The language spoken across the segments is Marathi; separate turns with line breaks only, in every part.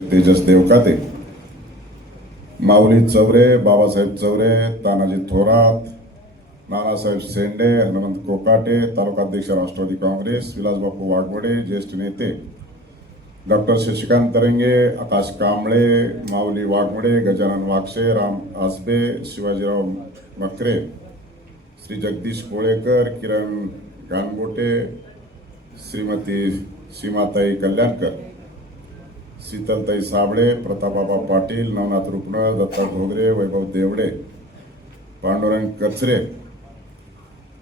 तेजस देवकाते माऊली चौरे बाबासाहेब चौरे तानाजी थोरात नानासाहेब शेंडे हनुमंत कोकाटे तालुकाध्यक्ष राष्ट्रवादी काँग्रेस विलासबापू वाघवडे ज्येष्ठ नेते डॉक्टर शशिकांत तरंगे आकाश कांबळे माऊली वाघमोडे गजानन वाक्षे राम आसबे शिवाजीराव मकरे श्री जगदीश कोळेकर किरण गानगोटे श्रीमती सीमाताई कल्याणकर. शीतलताई साबळे प्रतापबाबा पाटील नवनाथ रुपनळ दत्ता घोगरे वैभव देवडे पांडुरंग कचरे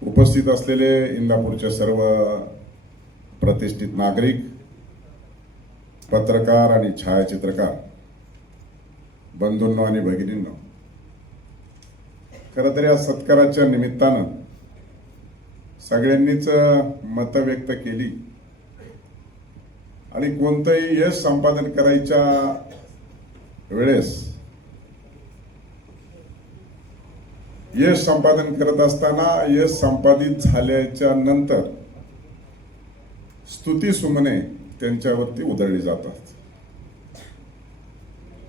उपस्थित असलेले इंदापूरचे सर्व प्रतिष्ठित नागरिक पत्रकार आणि छायाचित्रकार बंधूंनो आणि भगिनींनो खरं तर या सत्काराच्या निमित्तानं सगळ्यांनीच मतं व्यक्त केली. आणि कोणतंही यश संपादन करायच्या वेळेस यश संपादन करत असताना यश संपादित झाल्याच्यानंतर स्तुती सुमने त्यांच्यावरती उधळली जातात.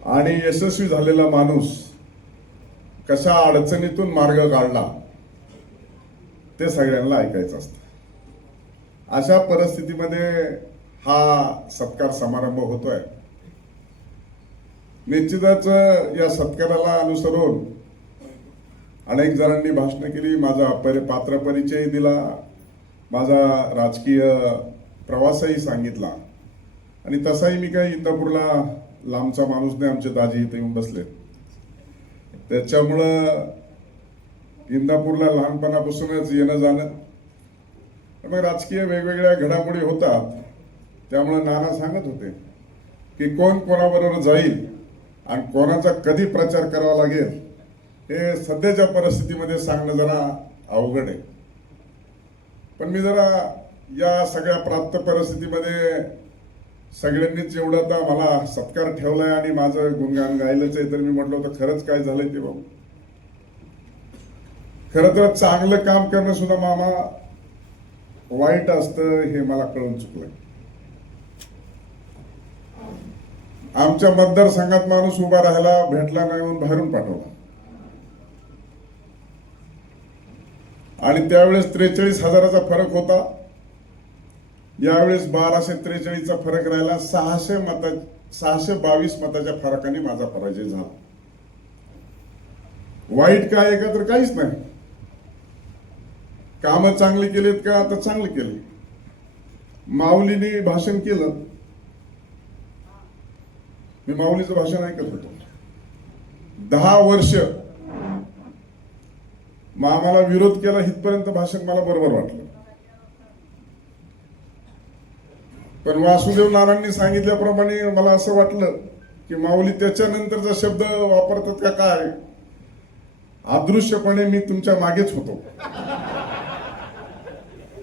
आणि यशस्वी झालेला माणूस कशा अडचणीतून मार्ग काढला ते सगळ्यांना ऐकायचं असतं. अशा परिस्थितीमध्ये हा सत्कार समारंभ होतोय. निश्चितच या सत्काराला अनुसरून अनेक जणांनी भाषणं केली. माझा परि पात्र परिचय दिला. माझा राजकीय प्रवासही सांगितला. आणि तसाही मी काही इंदापूरला लांबचा माणूस नाही आमचे दाजी इथे येऊन बसले. त्याच्यामुळं इंदापूरला लहानपणापासूनच येणं जाणं मग राजकीय वेगवेगळ्या घडामोडी होतात. त्यामुळे नाना सांगत होते की कोण कोणाबरोबर जाईल आणि कोणाचा कधी प्रचार करावा लागेल हे सध्याच्या परिस्थितीमध्ये सांगणं जरा अवघड आहे. पण मी जरा या सगळ्या प्राप्त परिस्थितीमध्ये सगळ्यांनीच एवढं आता मला सत्कार ठेवलाय आणि माझं गुणगान गायलंच आहे तर मी म्हटलं होतं खरंच काय झालंय ते बाबू खरं तर चांगलं काम करणं सुद्धा मामा वाईट असतं हे मला कळून चुकलंय. आमच्या मतदारसंघात माणूस उभा राहायला भेटला नाही म्हणून बाहेरून पाठवला. आणि त्यावेळेस त्रेचाळीस हजाराचा फरक होता. यावेळेस बाराशे त्रेचाळीसचा फरक राहिला. सहाशे मता सहाशे बावीस मताच्या फरकाने माझा पराजय झाला. वाईट काय आहे का तर काहीच नाही. कामं चांगली केलीत का? तर चांगली केली. माऊलीने भाषण केलं. मी माऊलीचं भाषण ऐकत होतो. दहा वर्ष मामाला विरोध केला इथपर्यंत भाषण मला बरोबर वाटलं. पण वासुदेव नारायणनी सांगितल्याप्रमाणे मला असं वाटलं की माऊली त्याच्यानंतरचा शब्द वापरतात का काय? अदृश्यपणे मी तुमच्या मागेच होतो.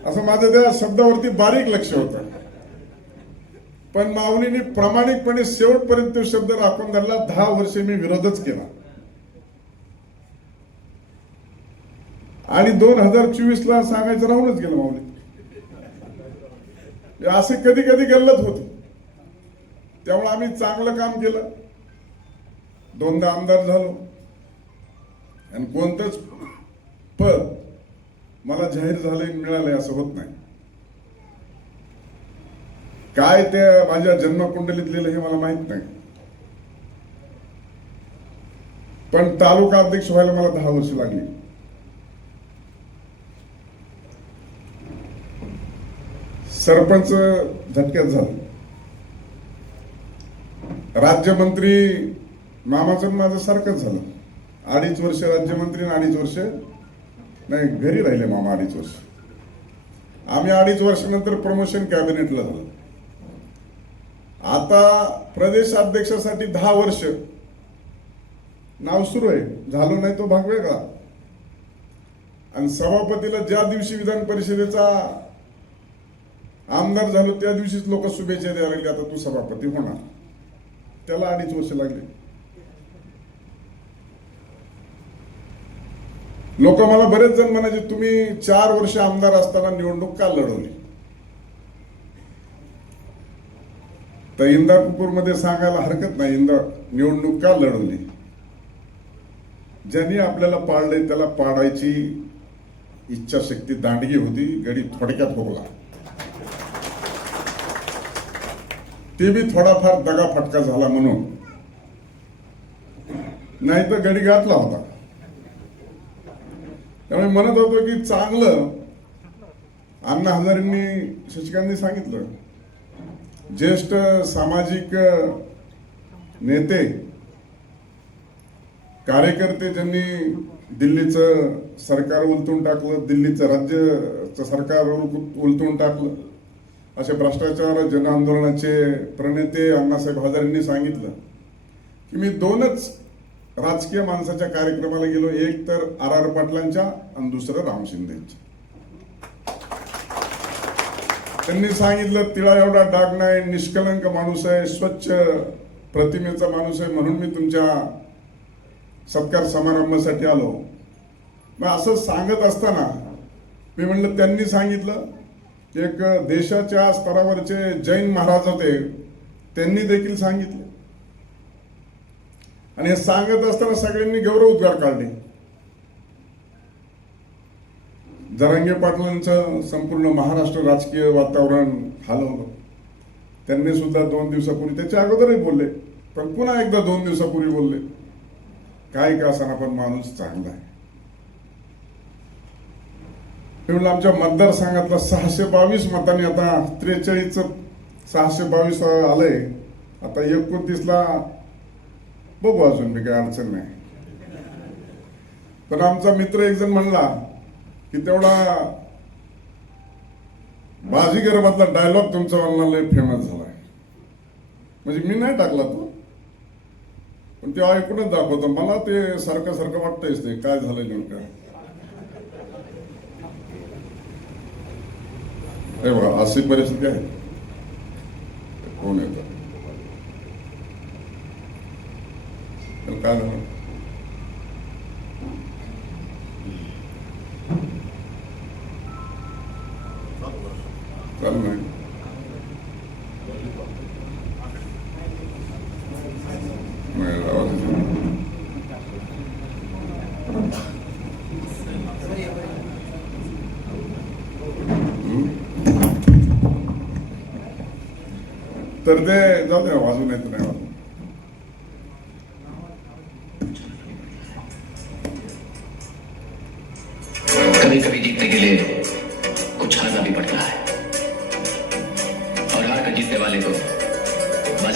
असं माझं त्या शब्दावरती बारीक लक्ष होतं. पण माऊलीने प्रामाणिकपणे शेवटपर्यंत तो शब्द राखून धरला. दहा वर्षे मी विरोधच केला. आणि दोन हजार चोवीस ला सांगायचं राहूनच गेलं माऊली. असे कधी कधी गल्लत होत. त्यामुळे आम्ही चांगलं काम केलं. दोनदा आमदार झालो. आणि कोणतंच पद मला जाहीर झालंय मिळालंय असं होत नाही. काय ते माझ्या जन्मकुंडलीत लिहिलं हे मला माहीत नाही. पण तालुका अध्यक्ष व्हायला मला दहा वर्ष लागली. सरपंच झटक्यात झालं. राज्यमंत्री मामाचं माझं सारखंच झालं. अडीच वर्ष राज्यमंत्री आणि अडीच वर्ष नाही घरी राहिले मामा अडीच वर्ष. आम्ही अडीच वर्षानंतर प्रमोशन कॅबिनेटला झालं. आता प्रदेशाध्यक्षासाठी दहा वर्ष. नाव सुरू आहे. झालो नाही तो भाग वेगळा. आणि सभापतीला ज्या दिवशी विधान परिषदेचा आमदार झालो त्या दिवशीच लोक शुभेच्छा द्यायला लागले. आता तू सभापती होणार. त्याला अडीच वर्ष लागले. लोक मला बरेच जण म्हणायचे तुम्ही चार वर्ष आमदार असताना निवडणूक का लढवली? तर इंदापूरमध्ये सांगायला हरकत नाही. इंदा निवडणूक का लढवली. ज्यांनी आपल्याला पाळले त्याला पाडायची इच्छाशक्ती दांडगी होती. गडी थोडक्यात होगला. ते बी थोडाफार दगा फटका झाला म्हणून. नाही तर गडी घातला होता. त्यामुळे म्हणत होतो की चांगलं अण्णा हजारेंनी शशिकांतनी सांगितलं. ज्येष्ठ सामाजिक नेते कार्यकर्ते ज्यांनी दिल्लीचं सरकार उलटून टाकलं दिल्लीचं राज्य सरकार उलटून टाकलं असे भ्रष्टाचार जन आंदोलनाचे प्रणेते अण्णासाहेब हजारेंनी सांगितलं की मी दोनच राजकीय माणसाच्या कार्यक्रमाला गेलो एक तर आर आर पाटलांच्या आणि दुसरं राम शिंदेच्या. त्यांनी सांगितलं तिळा एवढा डाग नाही निष्कलंक माणूस आहे स्वच्छ प्रतिमेचा माणूस आहे म्हणून मी तुमच्या सत्कार समारंभासाठी आलो. मग असं सांगत असताना मी म्हणलं त्यांनी सांगितलं की एक देशाच्या स्तरावरचे जैन महाराज होते त्यांनी देखील सांगितले. आणि हे सांगत असताना सगळ्यांनी गौरव उद्गार काढले. जरांगे पाटलांचं संपूर्ण महाराष्ट्र राजकीय वातावरण हलवलं. त्यांनी सुद्धा दोन दिवसापूर्वी त्याच्या अगोदरही बोलले पण पुन्हा एकदा दोन दिवसापूर्वी बोलले काय का असताना पण माणूस चांगला आहे? म्हणून आमच्या मतदारसंघातला सहाशे बावीस मतांनी आता त्रेचाळीस सहाशे बावीस आलंय. आता एकोणतीसला बघू अजून मी काही अडचण नाही. पण आमचा मित्र एक जण म्हणला की तेवढा बाजीगरबातला डायलॉग तुमचा म्हणला लय फेमस झालाय. म्हणजे मी नाही टाकला तो. पण ते ऐकूनच दाखवतो. मला ते सारखं सारखं वाटतंयच ते काय झालंय नेमकं. अरे बघा अशी परिस्थिती आहे. कोण येतं? तर काय झालं? चालू hmm? तर ते जाऊ दे वाजून येत. नाही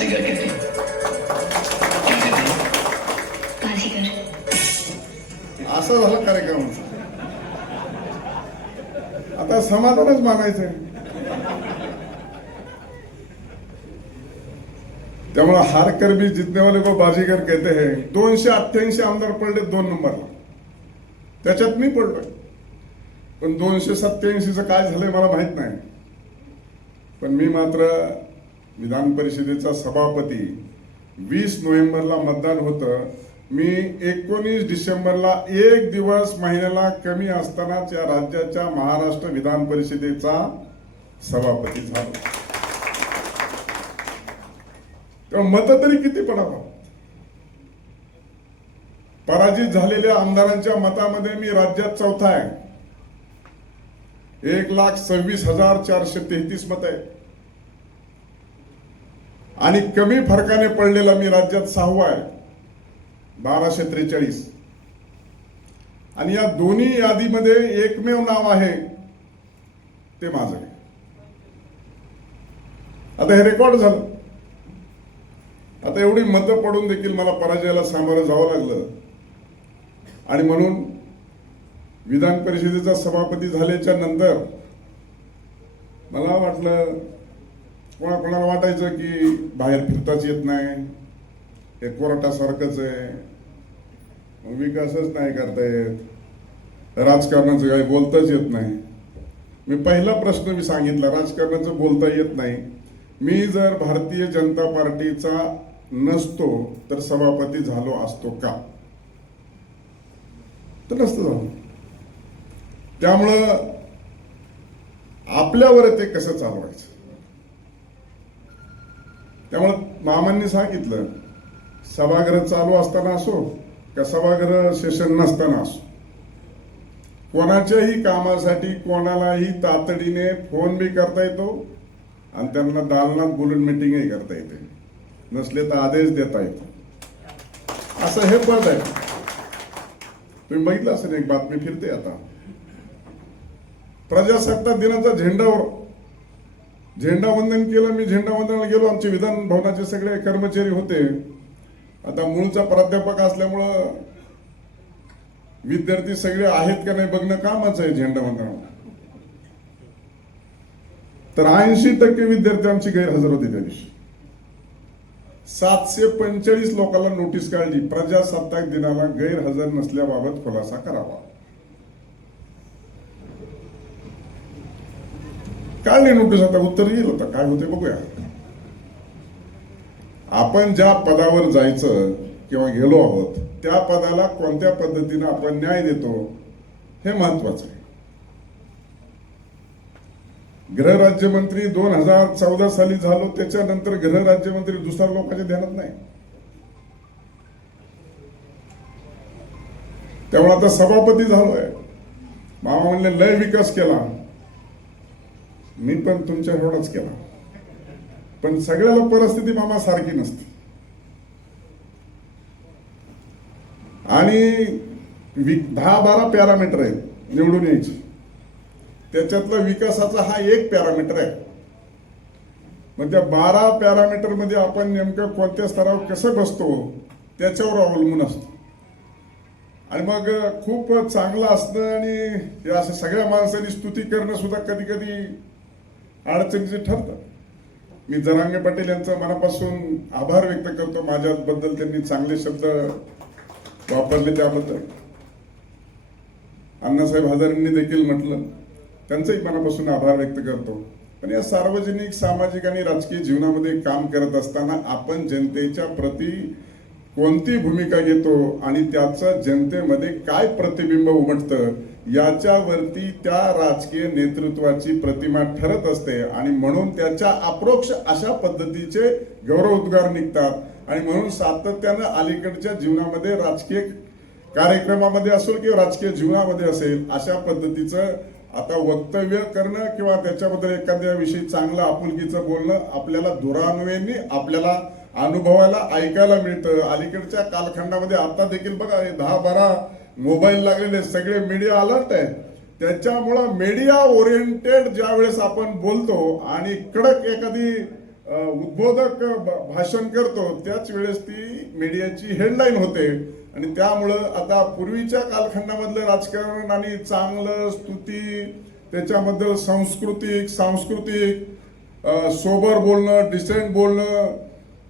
बाजीगर कहते हैं क्या कहते हैं
बाजीगर
असा झाला कार्यक्रम. आता समाधानच मानायचंय. त्यामुळे हारकर भी जितने वाले को बाजीगर कहते हैं दोनशे अठ्ठ्याऐंशी आमदार पडले दोन नंबरला. त्याच्यात मी पडलोय. पण दोनशे सत्याऐंशीचं काय झालंय मला माहीत नाही. पण मी मात्र विधान परिषदेचा सभापती. वीस नोव्हेंबरला मतदान होतं. मी एकोणीस डिसेंबरला एक दिवस महिन्याला कमी असतानाच या राज्याच्या महाराष्ट्र विधान परिषदेचा सभापती झालो. तेव्हा मत तरी किती पडावं पराजित झालेल्या आमदारांच्या मतामध्ये मी राज्यात चौथा आहे. एक लाख सव्वीस हजार चारशे तेहतीस मत आहे आणि कमी फरकाने पडलेला मी राज्यात सहावा आहे. बाराशे त्रेचाळीस. आणि या दोन्ही यादीमध्ये एकमेव नाव आहे ते माझं आहे. आता हे रेकॉर्ड झालं. आता एवढी मतं पडून देखील मला पराजयाला सामोरं जावं लागलं. आणि म्हणून विधान परिषदेचा सभापती झाल्याच्यानंतर मला वाटलं कोणा कोणाला वाटायचं की बाहेर फिरताच येत नाही हे कोर्टासारखंच आहे. विकासच नाही करता येत. राजकारणाचं काही बोलताच येत नाही. मी पहिला प्रश्न मी सांगितला राजकारणाचं बोलता येत नाही. मी जर भारतीय जनता पार्टीचा नसतो तर सभापती झालो असतो का? तर नसतं झालं. त्यामुळं आपल्यावर ते कसं चालवायचं? त्यामुळं मामांनी सांगितलं सभागृह चालू असताना असो का सभागृह सेशन नसताना असो. कोणाच्याही कामासाठी कोणालाही तातडीने फोन बी करता येतो आणि त्यांना दालनात बोलून मिटिंगही करता येते. नसले तर आदेश देता येतो. असं हे पद आहे. तुम्ही बघितलं असेल एक बातमी फिरते आता. प्रजासत्ताक दिनाचा झेंडावर झेंडा वंदन केलं मी झेंडावंदनाला गेलो. आमचे विधान भवनाचे सगळे कर्मचारी होते. आता मूळचा प्राध्यापक असल्यामुळं विद्यार्थी सगळे आहेत का नाही बघणं कामच आहे झेंडावंदनाला तर ऐंशी टक्के विद्यार्थी आमची गैरहजर होते त्या दिवशी. सातशे पंचेचाळीस लोकांना नोटीस काढली. प्रजासत्ताक दिनाला गैरहजर नसल्याबाबत खुलासा करावा. काढली नोटीस आता उत्तर येईल होता काय होते बघूया. आपण ज्या पदावर जायचं किंवा गेलो आहोत त्या पदाला कोणत्या पद्धतीनं आपण न्याय देतो हे महत्वाचं आहे. गृहराज्यमंत्री दोन हजार चौदा साली झालो त्याच्यानंतर गृहराज्यमंत्री दुसऱ्या लोकांच्या ध्यानात नाही. त्यामुळे आता सभापती झालोय. मामा म्हणले लय विकास केला. मी पण तुमच्या एवढाच केला. पण सगळ्याला परिस्थिती मामा सारखी नसते. आणि दहा बारा पॅरामीटर आहेत निवडून यायची. त्याच्यातला विकासाचा हा एक पॅरामीटर आहे. मग त्या बारा पॅरामीटरमध्ये आपण नेमकं कोणत्या स्तरावर कसं बसतो त्याच्यावर अवलंबून असतो. आणि मग खूप चांगलं असणं आणि या असं सगळ्या माणसांनी स्तुती करणं सुद्धा कधी कधी अडचणीचे ठरतं मी जरांगे पाटील यांचा मनापासून आभार व्यक्त करतो. माझ्याबद्दल त्यांनी चांगले शब्द वापरले त्याबद्दल. अण्णासाहेब हजारेंनी देखील म्हटलं. त्यांचंही मनापासून आभार व्यक्त करतो. पण या सार्वजनिक सामाजिक आणि राजकीय जीवनामध्ये काम करत असताना आपण जनतेच्या प्रती कोणती भूमिका घेतो आणि त्याचं जनतेमध्ये काय प्रतिबिंब उमटतं याच्यावरती त्या राजकीय नेतृत्वाची प्रतिमा ठरत असते आणि म्हणून त्याच्या अप्रोक्ष अशा पद्धतीचे गौरवोद्गार निघतात. आणि म्हणून सातत्यानं अलीकडच्या जीवनामध्ये राजकीय कार्यक्रमामध्ये असेल किंवा राजकीय जीवनामध्ये असेल अशा पद्धतीचं आता वक्तव्य करणं किंवा त्याच्याबद्दल एखाद्या विषयी चांगलं आपुलकीचं बोलणं आपल्याला दुरान्वयनी आपल्याला अनुभवायला ऐकायला मिळतं. अलीकडच्या कालखंडामध्ये आता देखील बघा दहा बारा मोबाईल लागलेले सगळे मीडिया अलर्ट आहे. त्याच्यामुळं मीडिया ओरिएंटेड ज्या वेळेस आपण बोलतो आणि कडक एखादी उद्बोधक भाषण करतो त्याच वेळेस ती मीडियाची हेडलाईन होते. आणि त्यामुळं आता पूर्वीच्या कालखंडामधलं राजकारण आणि चांगलं स्तुती त्याच्याबद्दल सांस्कृतिक सांस्कृतिक सोबर बोलणं डिसेंट बोलणं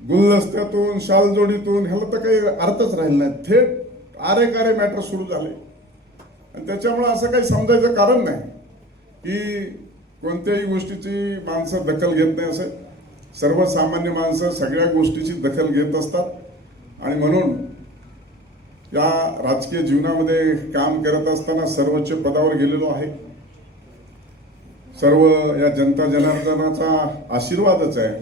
गुलदस्त्यातून शालजोडीतून ह्याला तर काही अर्थच राहिला नाही. थेट आरे कारे मॅटर सुरू झाले. आणि त्याच्यामुळे असं काही समजायचं कारण नाही की कोणत्याही गोष्टीची माणसं दखल घेत नाही असं. सर्वसामान्य माणसं सगळ्या गोष्टीची दखल घेत असतात. आणि म्हणून या राजकीय जीवनामध्ये काम करत असताना सर्वोच्च पदावर गेलेलो आहे. सर्व या जनता जनार्दनाचा आशीर्वादच आहे.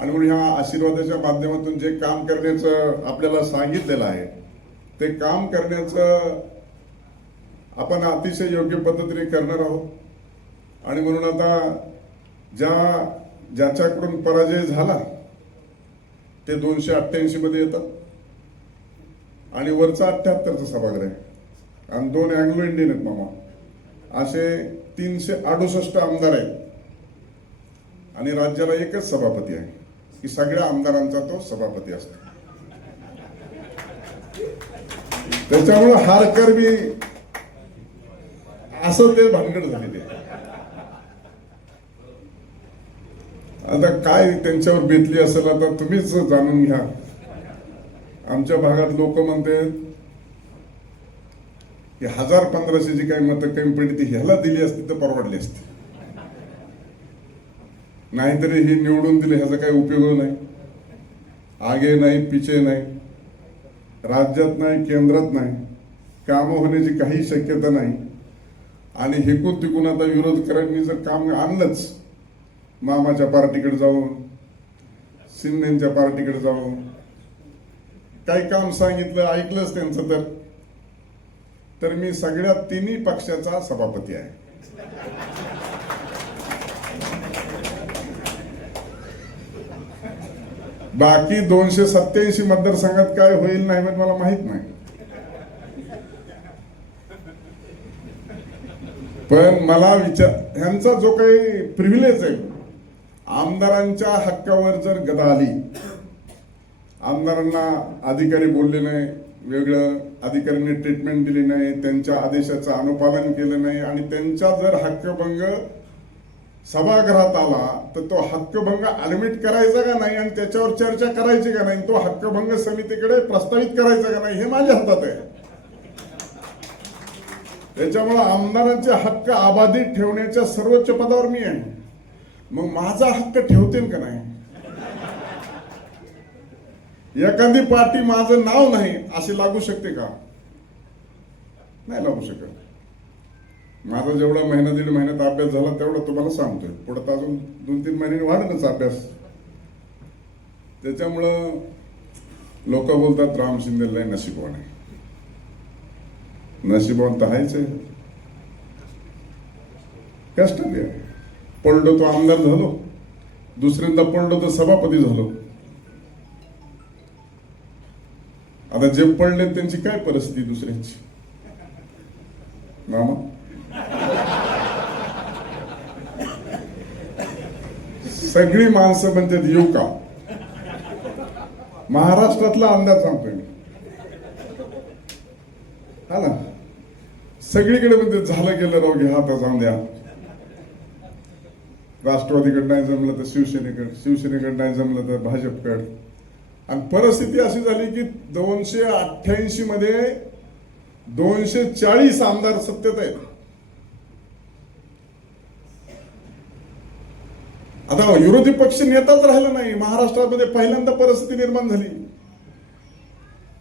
आणि म्हणून ह्या आशीर्वादाच्या माध्यमातून जे काम करण्याचं आपल्याला सांगितलेलं आहे ते काम करण्याचं आपण अतिशय योग्य पद्धतीने करणार आहोत. आणि म्हणून आता ज्या ज्याच्याकडून पराजय झाला ते दोनशे अठ्ठ्याऐंशी मध्ये येतात. आणि वरचा अठ्ठ्याहत्तरचा सभागृह आहे. आणि दोन अँग्लो इंडियन आहेत मामा. असे तीनशे अडुसष्ट आमदार आहेत. आणि राज्याला एकच सभापती आहे. की सगळ्या आमदारांचा तो सभापती असतो. त्याच्यामुळं हारकर मी असं ते भानगड झालेले. आता काय त्यांच्यावर बेतली असेल आता तुम्हीच जाणून घ्या. आमच्या भागात लोक म्हणते की हजार पंधराशे जी काही मतं कमी पडली ती ह्याला दिली असती तर परवडली असती. नाहीतरी ही निवडून दिली ह्याचा काही उपयोग नाही. आगे नाही पिचे नाही. राज्यात नाही केंद्रात नाही कामं होण्याची काही शक्यता नाही. आणि हेकून तिकून आता विरोध करण्यानी जर काम आणलंच मामाच्या पार्टीकडे जाऊन शिंदेच्या पार्टीकडे जाऊन काही काम सांगितलं ऐकलंच त्यांचं तर. तर मी सगळ्या तिन्ही पक्षाचा सभापती आहे. बाकी दोनशे सत्याऐंशी मतदारसंघात काय होईल नाही माहीत मला माहीत नाही. पण मला विचार ह्यांचा जो काही प्रिव्हिलेज आहे आमदारांच्या हक्कावर जर गदा आली आमदारांना अधिकारी बोलले नाही वेगळं अधिकाऱ्यांनी ट्रीटमेंट दिली नाही त्यांच्या आदेशाचं अनुपालन केलं नाही आणि त्यांचा जर हक्कभंग सभागृहात आला तर तो हक्कभंग ॲडमिट करायचा का नाही आणि त्याच्यावर चर्चा करायची का नाही? तो हक्कभंग समितीकडे प्रस्तावित करायचा का नाही? हे माझ्या हातात आहे. त्याच्यामुळे आमदारांचे हक्क अबाधित ठेवण्याच्या सर्वोच्च पदावर मी आहे. मग माझा हक्क ठेवतील का नाही? एखादी पार्टी माझं नाव नाही अशी लागू शकते का? नाही लागू शकत. माझा जेवढा महिना दीड महिन्यात अभ्यास झाला तेवढा तुम्हाला सांगतोय. पुढे तर अजून दोन तीन महिन्याने वाढतच अभ्यास. त्याच्यामुळं लोक बोलतात राम शिंदे लय नशीबवान आहे. नशिबान तर आहेच आहे. कष्ट घ्या पडलो तो आमदार झालो. दुसऱ्यांदा पडलो तर सभापती झालो. आता जे पडले त्यांची काय परिस्थिती दुसऱ्यांची? मामा? सगळी माणसं म्हणतात येऊ का? महाराष्ट्रातला अंदाज सांगतोय मी. हा ना? सगळीकडे म्हणजे झालं गेलं राव घ्या आता जाऊन द्या. राष्ट्रवादीकडे नाही जमलं तर शिवसेनेकडे शिवसेनेकडे नाही जमलं तर भाजपकडे. आणि परिस्थिती अशी झाली की दोनशे अठ्ठ्याऐंशी मध्ये दोनशे चाळीस आमदार सत्तेत आहेत. आता विरोधी पक्ष नेताच राहिला नाही. महाराष्ट्रामध्ये पहिल्यांदा परिस्थिती निर्माण झाली.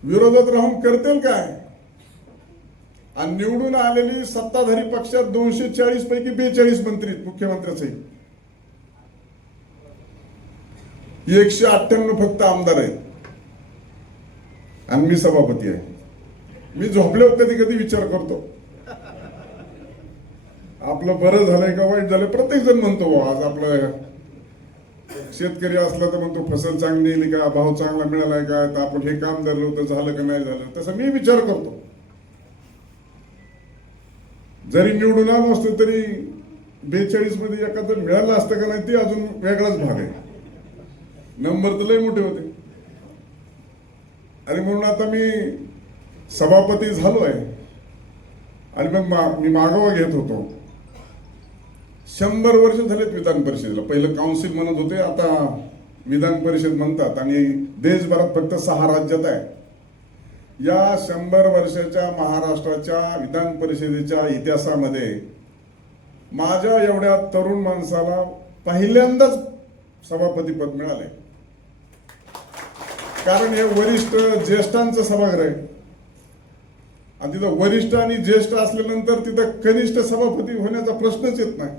विरोधात राहून करतील काय? आणि निवडून आलेली सत्ताधारी पक्षात दोनशे चाळीस पैकी बेचाळीस मंत्री आहेत, मुख्यमंत्र्याचे एकशे अठ्ठ्याण्णव फक्त आमदार आहेत. आणि मी सभापती आहे. मी झोपल्यावर कधी कधी विचार करतो. आपलं बरं झालंय का वाईट झालंय? प्रत्येक जण म्हणतो हो, आज आपलं शेतकरी असला तर म्हणतो फसल चांगली येईल का? भाव चांगला मिळालाय का? तर आपण हे काम धरलं होतं झालं का नाही झालं? तसं मी विचार करतो. जरी निवडून आलो असतो तरी बेचाळीसमध्ये एखादं मिळालं असतं का नाही ते अजून वेगळाच भाग आहे. नंबर तर लय मोठे होते. आणि म्हणून आता मी सभापती झालो आहे आणि मग मा- मी मागोवा घेत होतो. शंभर वर्ष झालेत विधान परिषदेला. पहिलं काउन्सिल म्हणत होते आता विधान परिषद म्हणतात आणि देशभरात फक्त सहा राज्यात आहे. या शंभर वर्षाच्या महाराष्ट्राच्या विधान परिषदेच्या इतिहासामध्ये माझ्या एवढ्या तरुण माणसाला पहिल्यांदाच सभापतीपद मिळाले कारण हे वरिष्ठ ज्येष्ठांचं सभागृह आहे. आणि तिथं वरिष्ठ आणि ज्येष्ठ असल्यानंतर तिथं कनिष्ठ सभापती होण्याचा प्रश्नच येत नाही.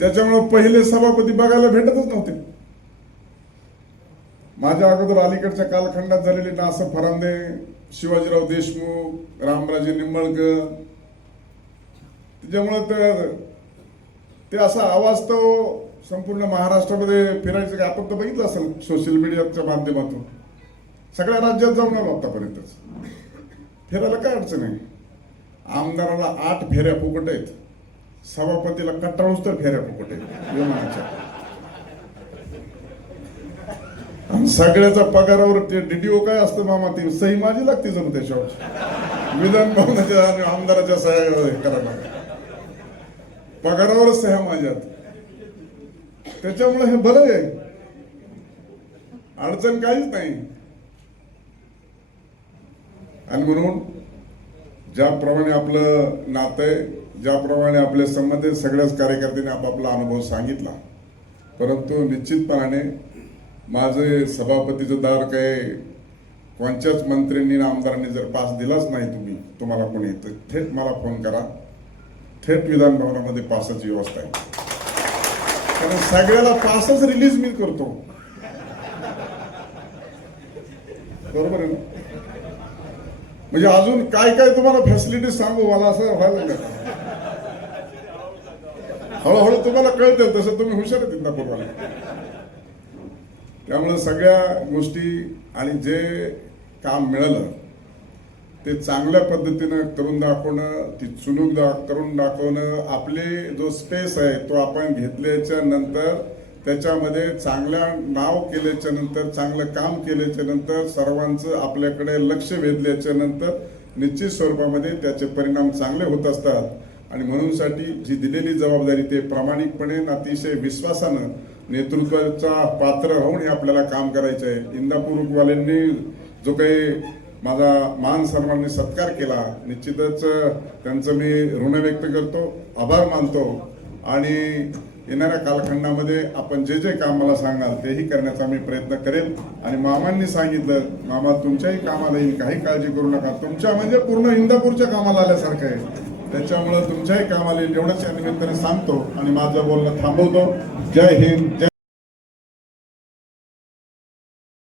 त्याच्यामुळे पहिले सभापती बघायला भेटतच नव्हते. माझ्या अगोदर अलीकडच्या कालखंडात झालेले नासर फरांदे शिवाजीराव देशमुख रामराजे निंबळकर त्याच्यामुळं तर ते असा आवाज तो संपूर्ण महाराष्ट्रामध्ये फिरायचं की आपण तर बघितलं असेल सोशल मीडियाच्या माध्यमातून. सगळ्या राज्यात जाऊन आलो आतापर्यंतच. फिरायला काय अडचण आहे? आमदाराला आठ फेऱ्या फुकट आहेत. सभापतीला कट्टाळूच तर फेऱ्या फुकटे विमानाच्या. आणि सगळ्याचा पगारावर ते डीडीओ काय असतं मामा ती सही माझी लागते जणू त्याच्यावर विधान भवनाच्या आणि आमदाराच्या सह्या करायला. पगारावरच सह्या माझ्यात. त्याच्यामुळे हे बरं आहे. अडचण काहीच नाही. आणि म्हणून ज्याप्रमाणे आपलं नातं आहे ज्याप्रमाणे आपल्या संबंधित सगळ्याच कार्यकर्त्यांनी आपापला अनुभव सांगितला. परंतु निश्चितपणाने माझे सभापतीचं दार काय कोणत्याच मंत्र्यांनी आमदारांनी जर पास दिलाच नाही तुम्ही तुम्हाला कोणी तर थेट मला फोन करा. थेट विधान भवनामध्ये पासाची व्यवस्था आहे. कारण सगळ्याला पासच रिलीज मी करतो. बरोबर आहे ना? म्हणजे अजून काय काय तुम्हाला फॅसिलिटी सांगू? मला असं व्हायला हळूहळू तुम्हाला कळतं तसं तुम्ही हुशार आहेत इंदापूरवाले त्यामुळे सगळ्या गोष्टी आणि जे काम मिळालं ते चांगल्या पद्धतीनं करून दाखवणं ती चुनूक दा करून दाखवणं आपले जो स्पेस आहे तो आपण घेतल्याच्या नंतर त्याच्यामध्ये चांगल्या नाव केल्याच्यानंतर चांगलं काम केल्याच्यानंतर सर्वांचं आपल्याकडे लक्ष वेधल्याच्या नंतर निश्चित स्वरूपामध्ये त्याचे परिणाम चांगले होत असतात. आणि म्हणूनसाठी जी दिलेली जबाबदारी ते प्रामाणिकपणे अतिशय विश्वासानं नेतृत्वाचा पात्र राहून हे आपल्याला काम करायचं आहे. इंदापूरवाल्यांनी जो काही माझा मान सन्मानने सत्कार केला निश्चितच त्यांचं मी ऋण व्यक्त करतो आभार मानतो आणि येणाऱ्या कालखंडामध्ये आपण जे जे काम मला सांगाल तेही करण्याचा मी प्रयत्न करेल. आणि मामांनी सांगितलं मामा तुमच्याही कामाला येईल काही काळजी करू नका. तुमच्या म्हणजे पूर्ण इंदापूरच्या कामाला आल्यासारखं आहे. त्याच्यामुळं तुमच्याही कामाला येईल. एवढंच या निमित्ताने सांगतो आणि माझं बोलणं थांबवतो. जय हिंद जय